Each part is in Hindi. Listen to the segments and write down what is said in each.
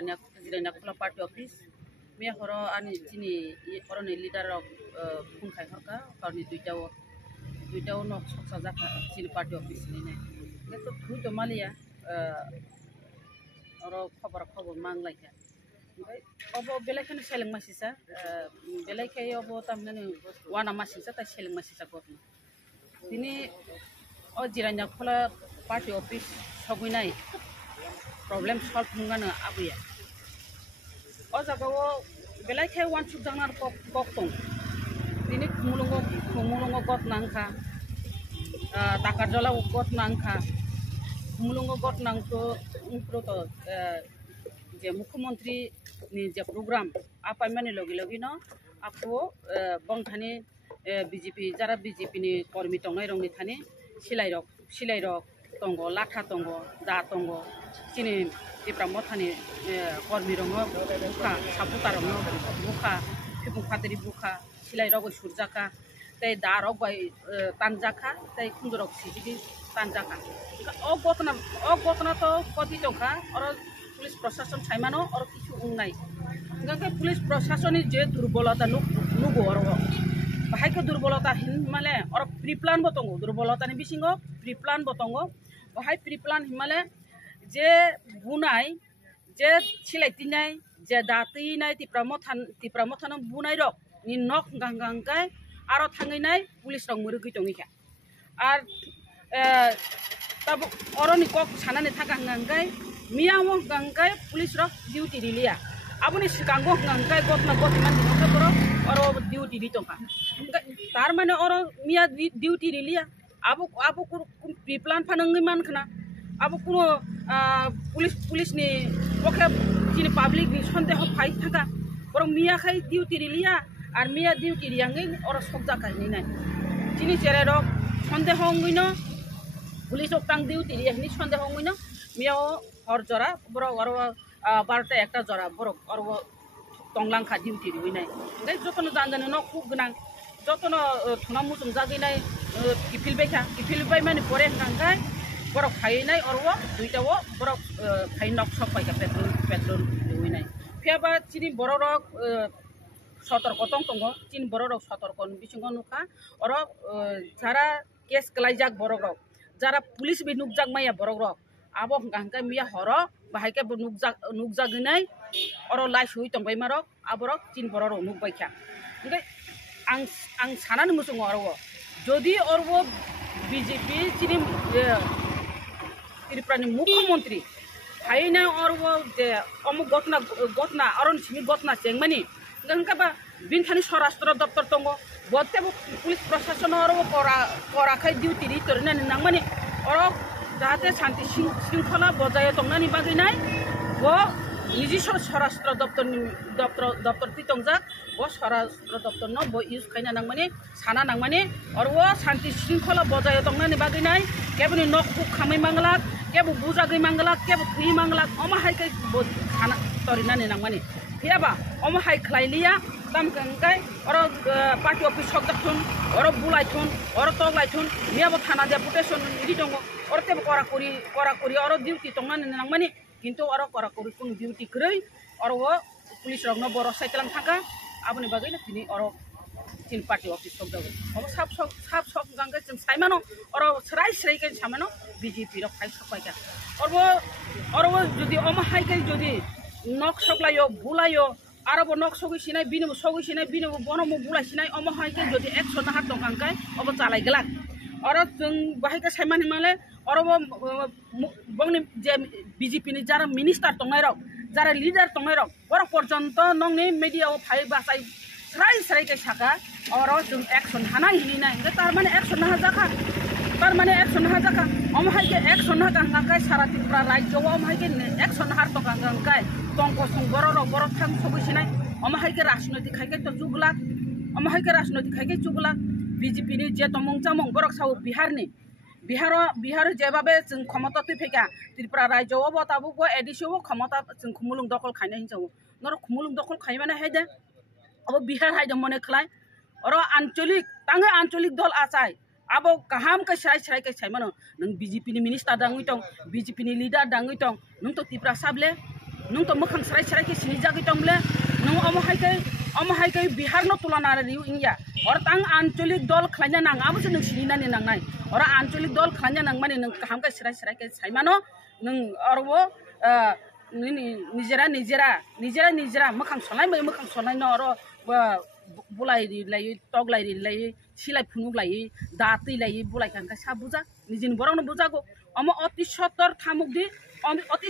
जिरायना खुला पार्टी ऑफिस मे हरो आनी चिनी हरनि लीडर खुनखाय हरका हरनि दुइटाव नक सकसा जाखा चिनी पार्टी ऑफिस नि ने तो थुइ तो मालिया और खबर मांगलायखा ओमफ्राय अब बेलायखौनो सेलें मासिसा बेलायखाय अब तामने वाना मासिसा ता सेलें मासिसा गथना दिनै अ जिरायना खुला पार्टी ऑफिस सगैनाय प्रॉब्लम सॉल्व मुंगानो आबैया अ जागाव बेलायखाय वान सुक जांनार कक दं दिनै खुमुलुंग गथनांखा दाकारजला गथनांखा खुमुलुंग गथनांखो उनफ्रोतो जे मुख्यमंत्री नि जे प्रोग्राम आपाय माने लगे न आपको बंथानी बीजेपी जरा बीजेपी नि कर्मी तंगनाय रंनि थानी सिलाइरक तंगो लाथा तंगो दा तंगो चिनि दिप्रा मथानी कर्मी रंग बुखा सापुता रंग बुखा फिपुं फादरी बुखा सिलाइरक सुरजाका तै दारक बाय तानजाका तै खुंदरक सिजिबि तानजाका अ गतना तो कति तंखा और पुलिस प्रशासन साइमानो और किछु उंनाय गंगा पुलिस प्रशासन जे दुर्बलता नुगो और बाहायखो दुर्बलता हिन माले और प्रिप्लान बतंगो दुर्बलता नि बिसिंगो प्रिप्लान बतंगो बाहाय प्रिप्लान हिमाले जे बुनाय जे सिलाइतिनाय जे दातिनाय तिप्रामथान बुनाय रक नि नक गांगांगाय आरो थांगैनाय पुलिस रंग मुरुगै दंनिखा आर तब अरनि कक सानानै थागांगांगाय मियामो गांगाय पुलिस रक डिउटी रिलिया आबुनि सिगांगो गांगाय गतना गतमान दिनखा बरो अरो डिउटी दितंखा तार माने अरो मिया डिउटी रिलिया आबु प्रिप्लान फानंगै मानखना आबु कुनो पुलिस नि ओखे जिनि पब्लिक नि सन्देह फाइ थाका बरो मिया खाय डिउटी रिलिया आर मिया डिउटी रियांगै अरो सब जाखाय नै जिनि जेरे रक सन्देह हंगैनो पुलिस ओक्तां डिउटी रियानि सन्देह हंगैनो मियाव हर जरा बरो अरो 12टा 1टा जरा बरो अरो तंगलांखा डिउटी रिवैनाय ओंखाय जतनो जानजानो न खुब गोनां जतनो थुना मुजुम जागैनाय किफिलबाय माने परे गांगाय बरो खायनाय अरो दुइटावो बरो खायनक सपायका पेट्रोल रिवैनाय फेबा चिनि बरो रक सतर्क तंगो चिन बरो रक सतर्क बिसिंग नुखा अरो जारा केस क्लाइजाक बरो रक जारा पुलिस बि नुकजाक माया बरो रक आबो गांगा मिया हरो बाहायके नुकजागैनाय अरो लाइसुइ तंबाय मारक आबरक चिन बरो नुकबायखा ओंखाय आं सानानै मोसङ अरो जदि अरबो बीजेपी चिनि त्रिपुरानि मुख्यमंत्री हायना अरबो जे अमु गतना अरन सिनि गतना चेंगमानि गंगाबा बिनथानि स्वराष्ट्र दप्तर तंगो बत्तेबो पुलिस प्रशासन अरबो कराखै डिउटी रितरनानै नांमानि अरो जाहाथे शांति श्रृंखला बजाय तंनानि बागैनाय वो निजी स्वराष्ट्र दप्तर तितंजाक वो स्वराष्ट्र दप्तर न वो यूज खायना नांमानि साना नांमानि और वो शांति श्रृंखला बजाय तंनानि बागैनाय केबनि नखु खामै मांगला केबु बुजागै मांगला केबु थुइ मांगला अमा हायकै खाना तरिनानि नांमानि फेबा अमा हाय खलाइलिया ताम गंगाय और पार्टी ऑफिस सकथुन और बुलाइथुन और तगलाइथुन मियाबो थाना डेपुटेशन इदि दङ और तेबो कराकरि और डिउटी तंनानि नांमानि किन्तु और कराकरि कुन डिउटी क्रೈ और वो पुलिस रंगनो बर साइतलां थाका आबनि बागैना तिनि और चिन पार्टी ऑफिस सब जागो अब सब गंगा जों साइमानो और सराय के सामानो बीजेपी र फाइ सपायका और वो जदि अमा हायकै जदि नक सकलायो बुलायो आरो बो नक सगैसिनाय बिनो बनमो बुलायसिनाय अमा हायकै जदि एक्शन हात दं गंगाय अब चालायगला और जों बाहायके साइमानि माले और बंगनि जे बीजेपी नि जारा मिनिस्टार तंनाय रक जारा लीडर तंनाय रक और पर्यंत नंनि मीडिया फाइ बासाय सराय के साका और जों एक्शन हानाय हिनाय तार माने एक्शन हाजाका अमहायके एक्शन हागांगाय सारा त्रिपुरा राज्यआव अमहायके एक्शन हार तो गांगाय तंको सं बर थां सगैसिनाय अमहायके राजनैतिक हायके तो जुगला अमहायके राजनैतिक हायके जुगला बीजेपी नि जे तमंग चामंग बरक साव बिहार जेबाबे जों क्षमता फैका त्रिपुरा राज्यआव बताबो एडिसिव क्षमता जों खुमुलुं दखल खायनाय हिसाब नर खुमुलुं दखल खायमाने हायदे अब बिहार हायदे मने खलाय और आंचलिक दल आचाय अब गाहाम के सराय के साइमानो नों बीजेपी नि मिनिस्टार दाङै दं बीजेपी नि लीडर दाङै दं नों तो Tripura Sable nung to mukhang sarai ke sini jagi tomble nung omo hai Bihar no tulana riu ingya or tang ancholik dol khlanya nang abu nung sini nani nang nai or ancholik dol khlanya nang mani nung kaham ka sarai ke saimano nung orwo nijera mukhang solai no oro bulai lai tog lai silai phunuk lai dati lai bulai kan ka sabuja nijin borong no bujago omo অতি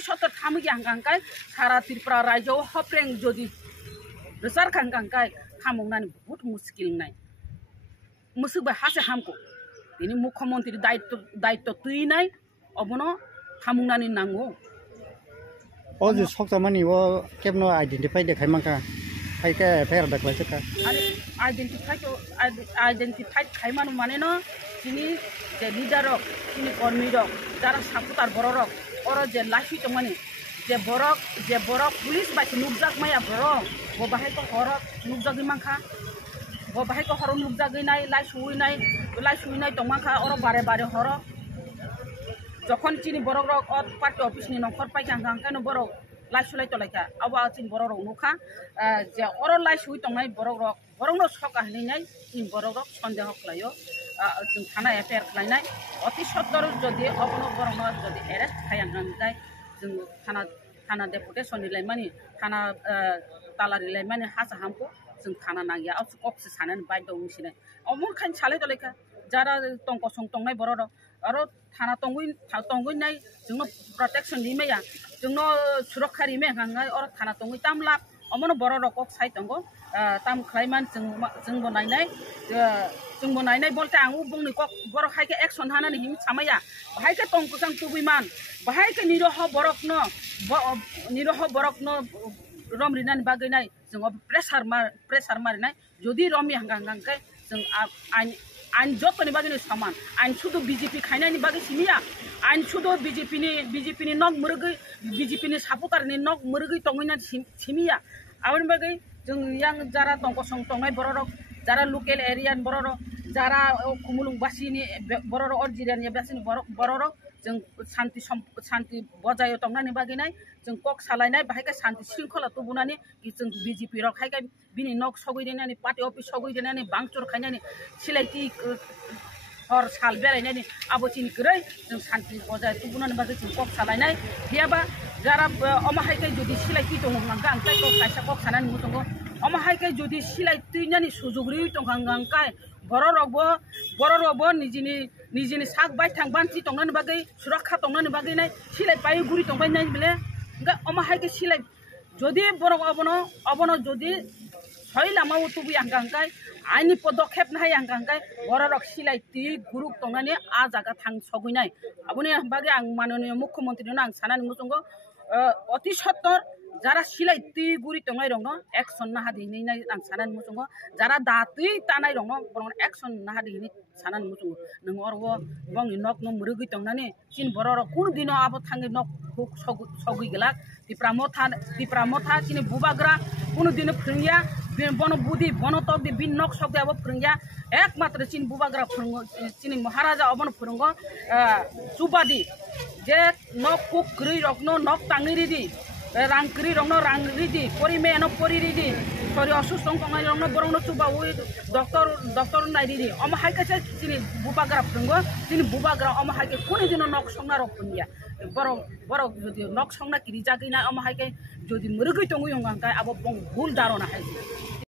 সত্তর থামুক হাঙ্কাঙ্কাই সারা ত্রিপুরা রাজ্য হপ্রেং যদি রেসার খাঙ্কাঙ্কাই খামংনানি বহুত মুশকিল নাই মুসুকবাই হাসে হামকো তিনি মুখ্যমন্ত্রী দায়িত্ব তুই নাই অবনো খামংনানি নাঙ্গো ও যে সকজামানি ও কেবনো আইডেন্টিফাই দেখাই মাকা হাইকে ফের দেখলাই সেকা আরে আইডেন্টিফাই খাইমানো মানে ন তিনি যে লিডারক তিনি কর্মীরক যারা সাপুতার বড়রক ওর যে লাইফি মানে যে বড়ক পুলিশ বাইছে নুকজাক মায়া বড়ক বাহাই তো হরক নুকজাগি মাখা বাহাই তো হর নুকজাগি নাই লাই সুই নাই টমাখা ওর বারে হরক যখন চিনি বড়ক রক পার্টি অফিসনি নখর পাইকা হাঙ্কানো বড়ক লাই সুলাই তলাইকা আবা চিনি বড়ক নুখা যে ওর লাই সুই টংনাই বড়ক নো সকা হইনাই চিনি বড়ক সন্দেহ খালাयो जों थाना एफआईआर खालायनाय অতি সত্তর যদি অবনো বরং যদি এরেস্ট খায়াंगाय जों थाना डेपुटेशन लायमानि थाना तालारि लायमानि हासा हामको जों थाना नागिया आव कक्से सानानै बायद उंसिनाय अमर खान साले दलेका जारा टंक सं टंनाय बरर आरो थाना टंगुइनाय जोंनो प्रोटेक्शन लिमेया जोंनो सुरक्षा रिमे हांगाय और थाना टंगुइ तामला अमनो बरर कक साइ टंगो ताम खालायमान जोंबो नायनाय बोलते आं बुंनि कक बर हायके एक्शन हानानै हिम सामाया बाहायके टंकसां तुबैमान बाहायके निरह बरकनो रमरिनानि बागैनाय जों प्रेसार मारिनाय जदि रमि हांगांगांखाय जों आइन जतनि बागैनो सामान आइन सुदु बीजेपी खायनायनि बागै सिमिया आइन सुदु बीजेपीनि नक मुरगै बीजेपीनि सापोटारनि नक मुरगै टंगैना सिमिया आवन बागै जों यां जारा टंकसं टंनाय बररक যারা লোকাল এরিয়ান বড় যারা কুমুলুংবাসীনি বড় অরিজিনাল বাসীনি বড় जों শান্তি বজায় টংনানি বাগিনাय जों কক সালাयनाय बाहायका শান্তি শৃঙ্খলা তুবुनानि जों बीजेपी रक हायका बिनि नक सगैदेनानि पार्टी अफिस सगैदेनानि बांचुर खायनानि सिलायति हर साल बेरायनानि आबोचिनि गरै जों शान्ति बजाय तुबुनानि बागै जों কক सालायनाय गैयाबा যারা अमाहायकै जुदि सिलायति दंगांगा आंखाय কক खायसा কক सानानि मुतंगो अमाहायकै जुदि सिलायतिनानि सुजुगरि टंगांगांखाय बररबो निजिनि साक बाय थांबानथि टंनानि बागै सुरक्षा टंनानि बागैनाय सिलाय पाय गुरि टंबायनाय बेले गा अमाहायकै सिलाय जदि बरग अबनो जदि सय लामा उतुबि आंगांखाय आइनि पदक्षेप नाय आंगांखाय बररक सिलायति गुरुक टंनानि आ जागा थां सगैनाय आबुनि बागै आं माननीय मुख्यमंत्रीनो आं सानानि मुतंगो अति सत्तर যারা সিলাইতি গুরি টংনাই রং একশন না হাদিনি নাই आं सानानि मुतंगो যারা दातै तानाय रं बरं एक्शन ना हादिनि सानानि मुतंगो नों अरबो बंनि नक न मुरगै टंनानि चिन बरर कुन दिनो आबो थांगै नक सगै गला तिप्रा मथा चिनि बुबाग्रा कुन दिनो फ्रिया बन बुदि बन तक दि बिन नक सगै आबो फ्रिया एकमात्र चिन बुबाग्रा फ्रंगो चिनि महाराजा अबन फ्रंगो सुबादि जे नक कुक्रि रकनो नक तांगिरिदि रांक्री रंगनो रांगरिदि परिमेनो परिरिदि सरि असुस्थ संगाय रंगनो बरंनो चुबा उइ डॉक्टर नाइरिदि अम हायके चिनि बुबाग्रा फ्रंगो चिनि बुबाग्रा अम हायके कोनि दिनो नक संना रखनिया बर जदि नक संना किरि जागैना अम हायके जदि मुरगै टंगै हंगांखाय आबो भुल दारना हाय